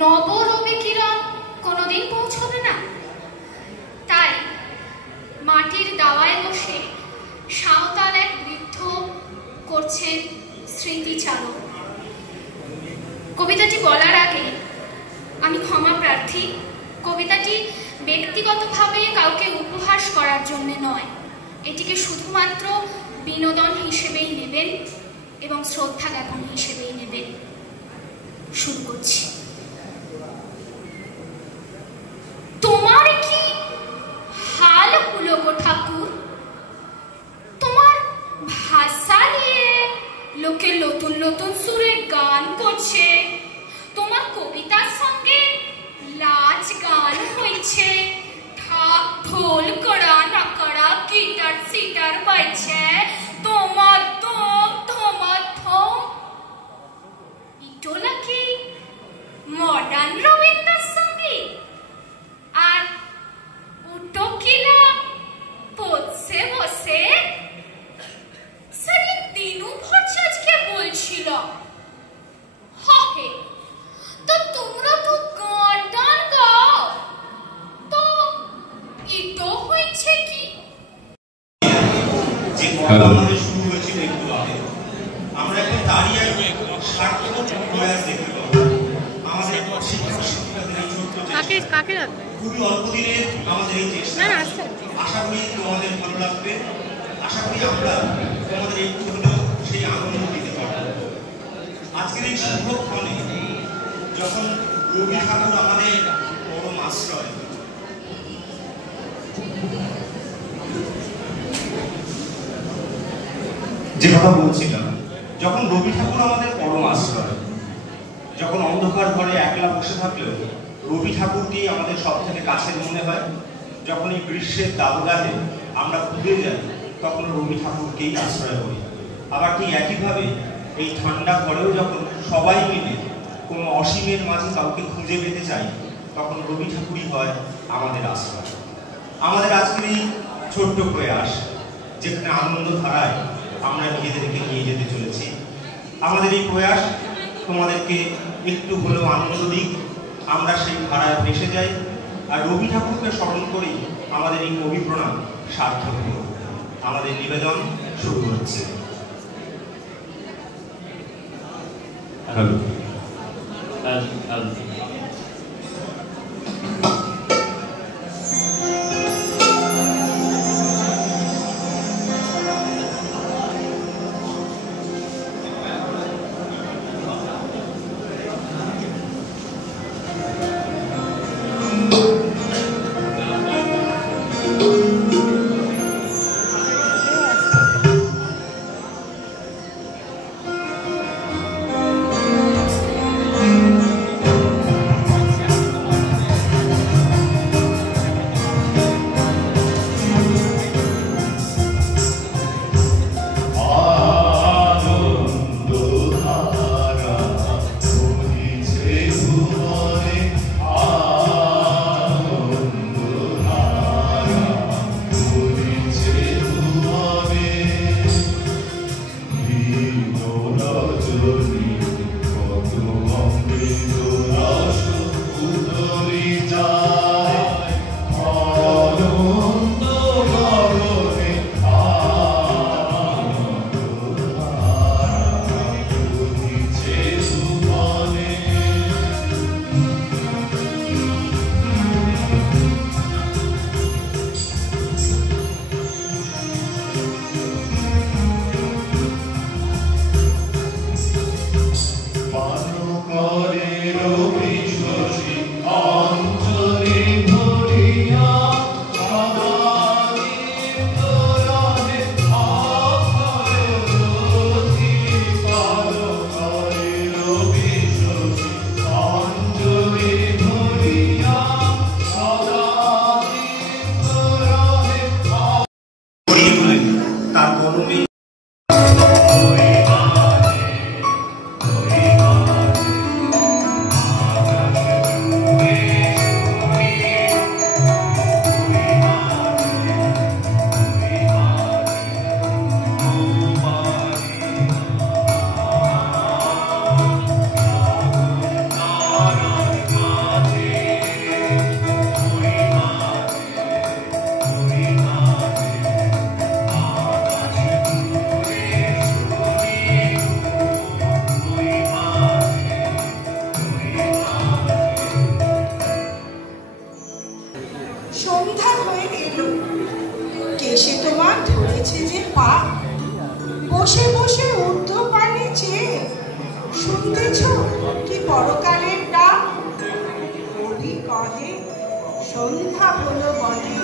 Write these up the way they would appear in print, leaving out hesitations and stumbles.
নবরবি কিরণ কোনোদিন পৌঁছবে না। তাই মাটির দাওয়ায় বসে সাঁওতাল এক বৃদ্ধ করছেন স্মৃতিচারণ। কবিতাটি বলার আগে আমি ক্ষমা প্রার্থী। কবিতাটি ব্যক্তিগতভাবে কাউকে উপহাস করার জন্য নয়, এটিকে শুধুমাত্র বিনোদন হিসেবেই নেবেন এবং শ্রদ্ধা জ্ঞাপন হিসেবেই নেবেন। শুরু করছি। তোমার কি হাল হলো গো ঠাকুর, তোমার ভাষা নিয়ে লোকে নতুন নতুন সুরে গান করছে, তোমার কবিতার সঙ্গে লাজ গান হয়েছে, ঢাক ঢোল কড়া নাকড়া গিটার সিটার বাজছে, তোমার দম তোমার ধম। ইটোলা কি মডার্ন রবীন্দ্র সঙ্গীত? আর উটো কিনা বসে বসে সেদিন দিনু ভট্টাচার্যকে বলছিল, হে তো তোমরা তো গান টান গাও, তো ইটো হয়েছে কি? যে কথা আমাদের শুরু হয়েছিল একটু আগে, আমরা এখন দাঁড়িয়ে সার্থক প্রয়াস দেখতে পাবো। আমাদের শিক্ষক শিক্ষিকাদের এই ছোট্ট চেষ্টা, খুবই অল্প দিনের আমাদের এই চেষ্টা, আশা করি তোমাদের ভালো লাগবে। আশা করি আমরা তোমাদের একটু হলেও সেই আনন্দ দিতে পারবো। আজকের এই শুভক্ষণে যখন রবি ঠাকুর আমাদের পরম আশ্রয়, যে কথা বলছিলাম, যখন রবি ঠাকুর আমাদের পরম আশ্রয়, যখন অন্ধকার ঘরে একলা বসে থাকলেও রবি ঠাকুরকেই আমাদের সব থেকে কাছের মনে হয়, যখন এই গ্রীষ্মের দাবদাহে আমরা ঘুরে যাই তখন রবি ঠাকুরকেই আশ্রয় করি। আবার ঠিক একইভাবে এই ঠান্ডা ঘরেও যখন সবাই মিলে কোনো অসীমের মাঝে কাউকে খুঁজে পেতে চাই তখন রবি ঠাকুরই হয় আমাদের আশ্রয়। আমাদের আজকের এই ছোট্ট প্রয়াস, যেখানে আনন্দ ধারায় আমরা নিজেদেরকে নিয়ে যেতে চলেছি, আমাদের এই প্রয়াস তোমাদেরকে একটু হলেও আনন্দ দিক, আমরা সেই ধারায় ভেসে যাই, আর রবি ঠাকুরকে স্মরণ করেই আমাদের এই কবি প্রণাম সার্থক হোক। আমাদের নিবেদন শুরু হচ্ছে। হ্যালো। শুনেছো কি পরকালের ডাক? ওরি কহে সন্ধ্যা হলো বটে,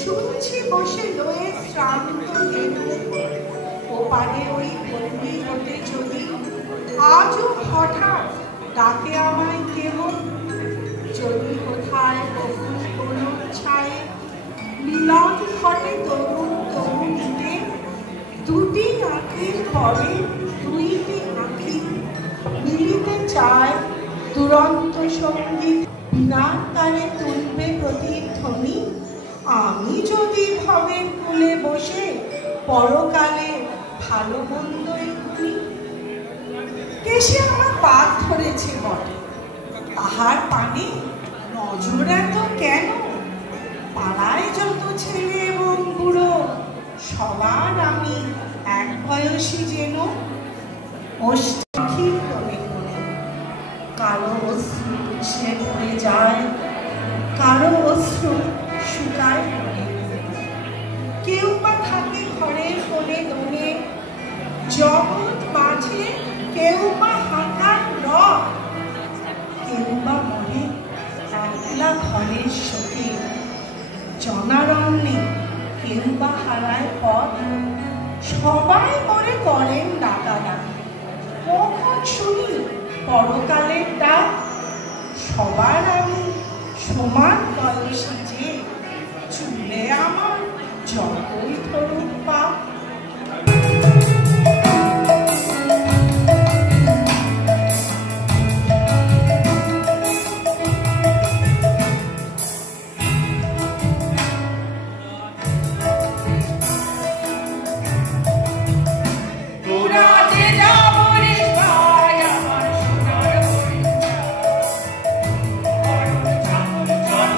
শুনছি বসে লয়ে শ্রান্ত দেবু। ওপারে ওই বন্দি হতে যদি আজও হঠাৎ ডাকে আমায় কেহ, যদি কোথায় বহু কোনো ছায়ে মিলন ঘটে তরুণ তরুণীতে, দুটি আঁখির পরে দুইটি আঁখি মিলিতে চায় দুরন্ত সঙ্গীত, বিনার তারে তুলবে প্রতিধ্বনি। আমি যদি ভবের কূলে বসে পরকালে ভালো মন্দই গুনি। কেশে আমার পাত ধরেছে বটে, তাহার পানে নজর এত কেন? পাড়ায় যত ছেলে এবং বুড়ো সবার আমি এক বয়সী যেন। অষ্টির কোণে কোণে কারো অশ্রু মুছে পড়ে যায়, কারো অশ্রু শুকায় পড়ে। কেউ বা থাকে ঘরের কোণে দোনে জগৎ মাঝে, কেউ বা হাঁকার রথ, কেউ বা মনে একলা ঘরের শোকে জনারণ্যে, কেউ বা হারায় পথ। সবাই করে করেন ডাকাডাকি, কখন শুনি পরকালের ডাক? সবার আমি সমান বয়সী যে, চুলে আমার যতই ধরুক পাপ। ঠাকুর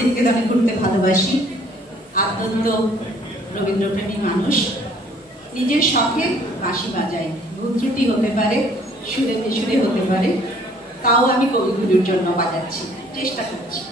শান্তিনিকেতনে ঘুরতে ভালোবাসি। অত্যন্ত রবীন্দ্রপ্রেমী মানুষ। নিজের শখে বাঁশি বাজাই, ভুল ত্রুটি হতে পারে, সুরে বেসুরে হতে পারে, তাও আমি কবিগুরুর জন্য বাজাচ্ছি, চেষ্টা করছি।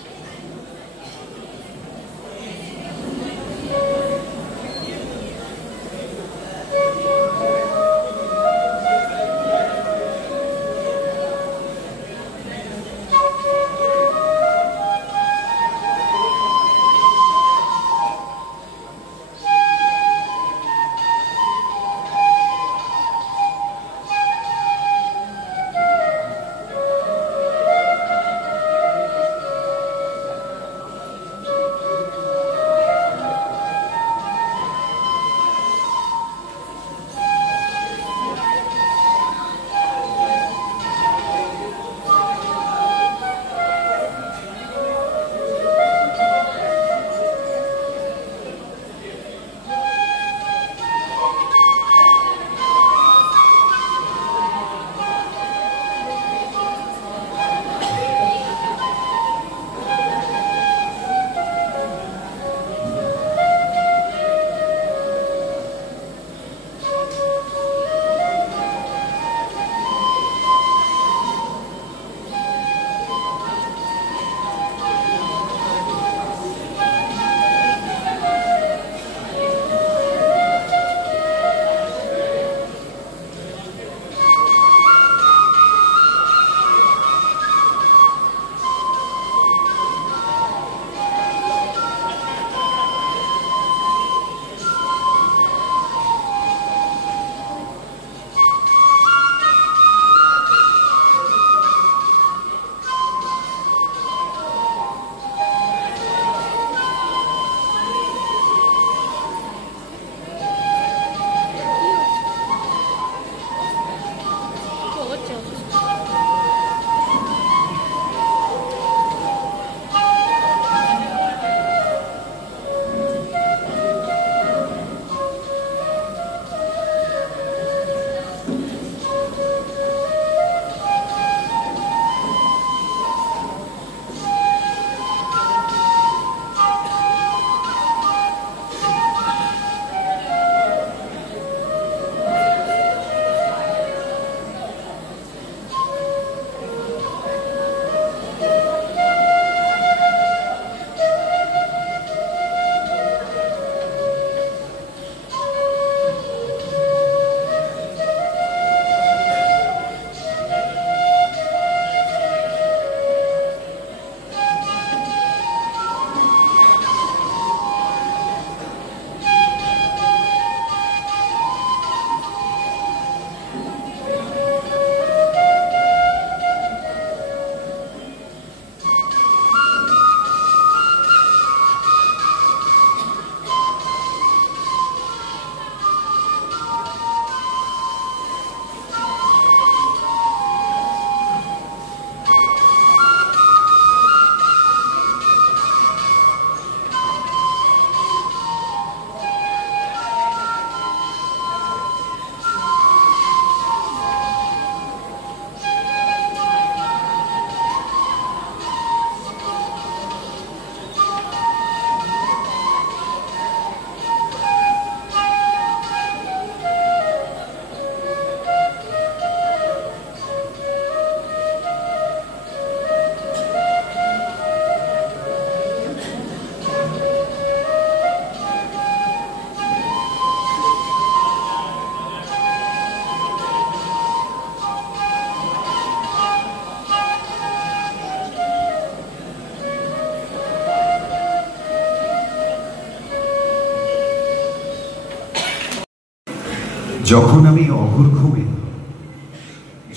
যখন আমি অঘোর ঘুমে,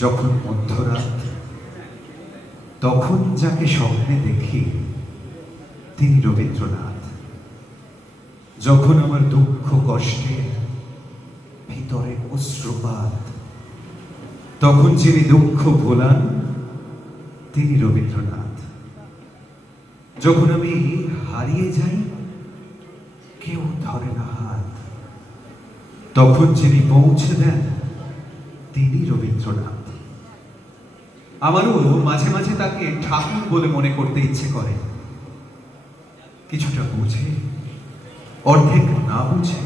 যখন মধ্যরাত, তখন যাকে স্বপ্নে দেখি তিনি রবীন্দ্রনাথ। যখন আমার দুঃখ কষ্টে ভিতরে অশ্রুপাত, তখন যিনি দুঃখ ভোলান তিনি রবীন্দ্রনাথ। যখন আমি হারিয়ে যাই, কেউ ধরে না হাত, তখন যিনি পৌঁছে দেন তিনি রবীন্দ্রনাথ। আমারও মাঝে মাঝে তাকে ঠাকুর বলে মনে করতে ইচ্ছে করে, কিছুটা বুঝে অর্ধেক না বুঝে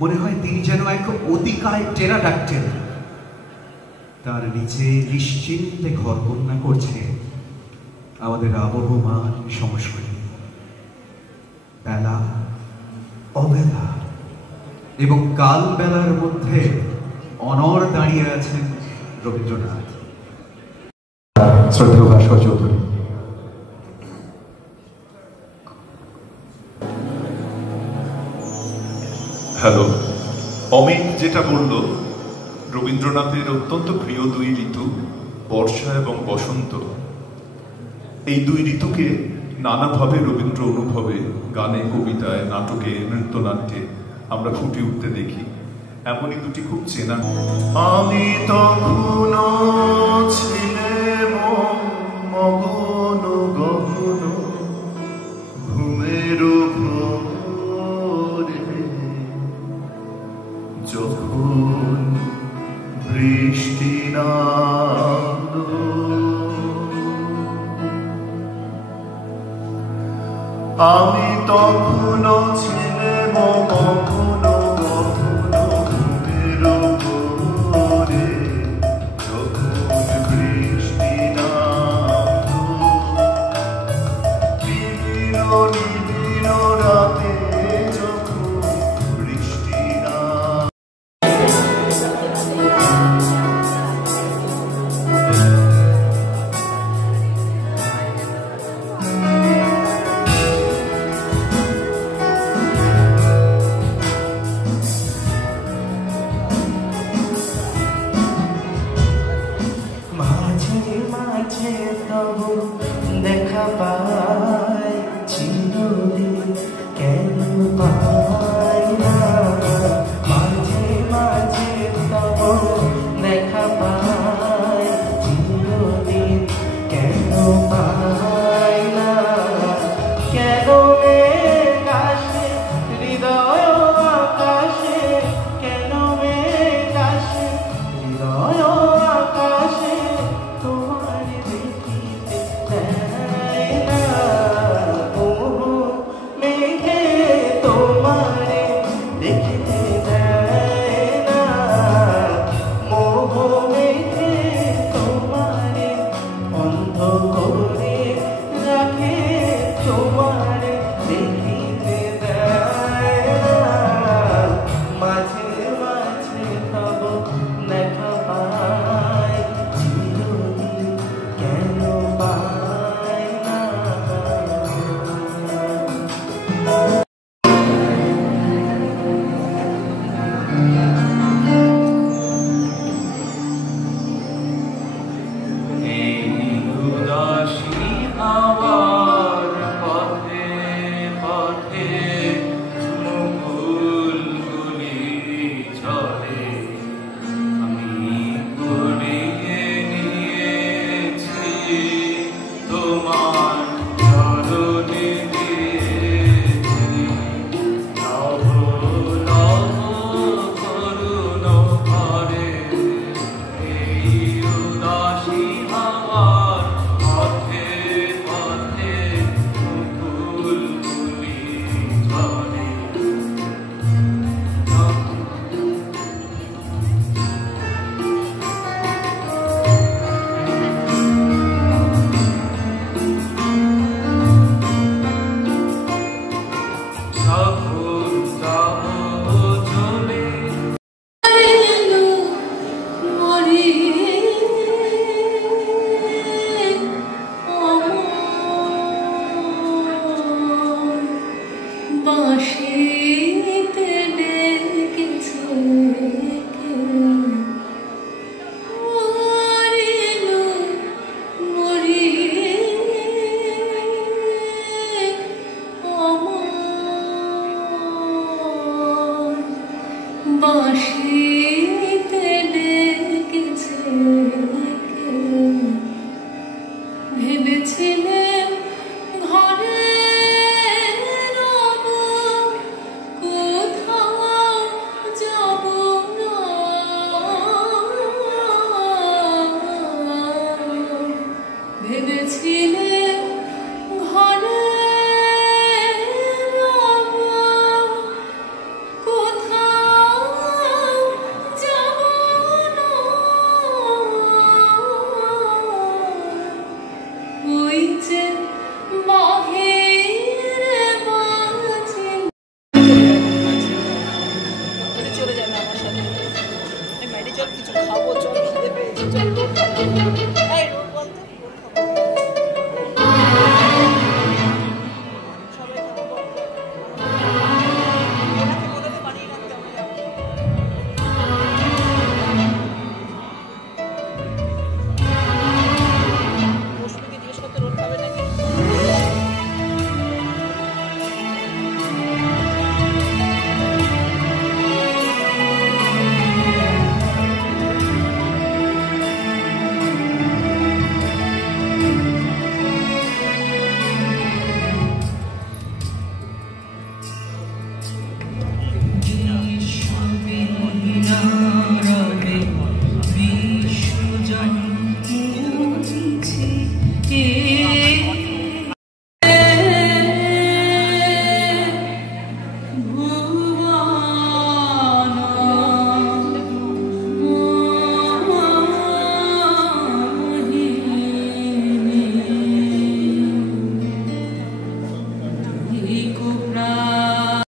মনে হয় তিনি যেন এক অতিকায় টেরাডাক্টিল, তার নিচে নিশ্চিন্তে ঘরকন্যা করছে আমাদের আবহমান সংস্কৃতি। বেলা অবেলা এবং কাল বেলার মধ্যে অনর দাঁড়িয়ে আছেন রবীন্দ্রনাথ। শ্রদ্ধেয় ভাস্কর চৌধুরী। হ্যালো, অমিত যেটা বলল, রবীন্দ্রনাথের অত্যন্ত প্রিয় দুই ঋতু বর্ষা এবং বসন্ত। এই দুই ঋতুকে নানাভাবে রবীন্দ্র অনুভবে গানে, কবিতায়, নাটকে, নৃত্যনাট্যে আমরা ফুটে উঠতে দেখি। এমনই দুটি খুব চেনা। আমি তখন ছিলাম মগন গহন ঘুমের ঘোরে, যখন বৃষ্টি নামলো আমি তখন ছিলাম মগন গহন ঘুমের ঘোরে, যখন বৃষ্টি নামলো নিবিড় রাতে, যখন বৃষ্টি নামলো। দেখা পাই চিরদিন কেন পাই না, মাঝে মাঝে তব দেখা পাই চিরদিন কেন পাই না, কেন মেঘ আসে হৃদয় আকাশে, কেন মেঘ আসে হৃদয় আকাশে, তোমার দেখিতে দেয় না, ও মেঘে তোমারে দেখিতে দেয় না, মোহ মেঘে তোমারে অন্ধ করে রাখে, তোমারে দেখিতে দেয় না, মাঝে মাঝে তব দেখা পাই চিরদিন কেন পাই না। এই উদাসী হাওয়ার পথে পথে মুকুলগুলি ঝরে, আমি কুড়িয়ে নিয়েছি তোমার চরণে দিয়েছি, লভ লভ করুণ ভরে, এই উদাসী হাওয়ার পথে পথে মুকুলগুলি ঝরে। যখন যাব চলে বাঁশিতে ডেকেছে মরিলো মরি আমার বাঁশি